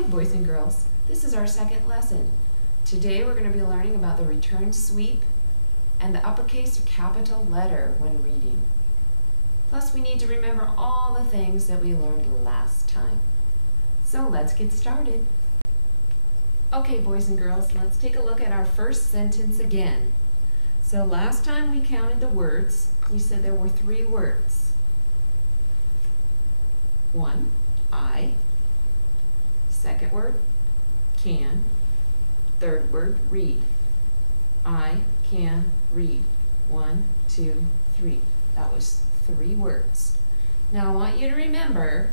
Hi, boys and girls. This is our second lesson. Today we're going to be learning about the return sweep and the uppercase or capital letter when reading. Plus, we need to remember all the things that we learned last time. So let's get started. Okay, boys and girls, let's take a look at our first sentence again. So last time we counted the words. We said there were 3 words. 1, I. Second word, can. Third word, read. I can read. 1, 2, 3. That was 3 words. Now I want you to remember,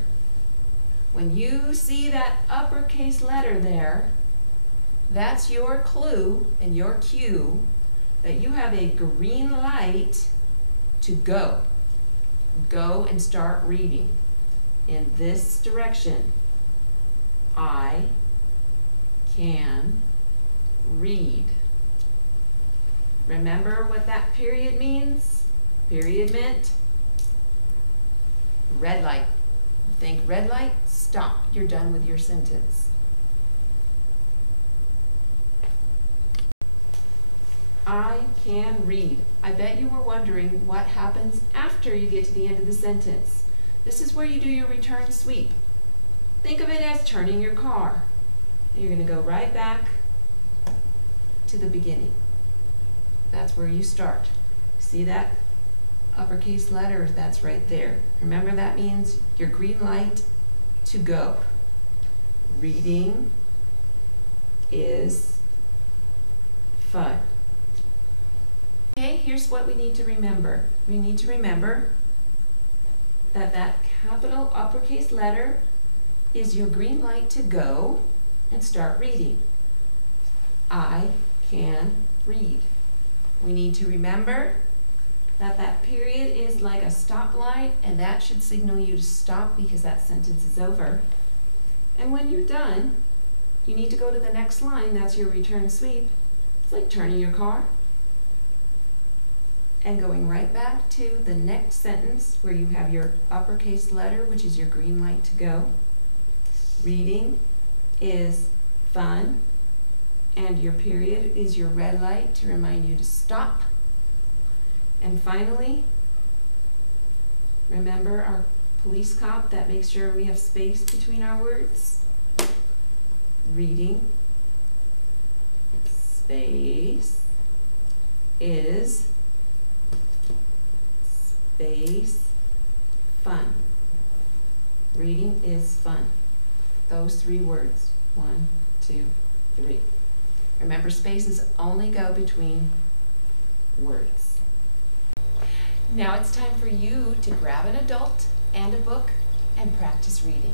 when you see that uppercase letter there, that's your clue and your cue that you have a green light to go. Go and start reading in this direction. I can read. Remember what that period means? Period meant red light. Think red light, stop. You're done with your sentence. I can read. I bet you were wondering what happens after you get to the end of the sentence. This is where you do your return sweep. Think of it as turning your car. You're going to go right back to the beginning. That's where you start. See that uppercase letter? That's right there. Remember, that means your green light to go. Reading is fun. Okay, here's what we need to remember. We need to remember that that capital uppercase letter is your green light to go and start reading. I can read. We need to remember that that period is like a stoplight, and that should signal you to stop because that sentence is over. And when you're done, you need to go to the next line. That's your return sweep. It's like turning your car and going right back to the next sentence where you have your uppercase letter, which is your green light to go. Reading is fun, and your period is your red light to remind you to stop. And finally, remember our police cop that makes sure we have space between our words. Reading, space, is, space, fun. Reading is fun. Those 3 words. 1, 2, 3. Remember, spaces only go between words. Now it's time for you to grab an adult and a book and practice reading.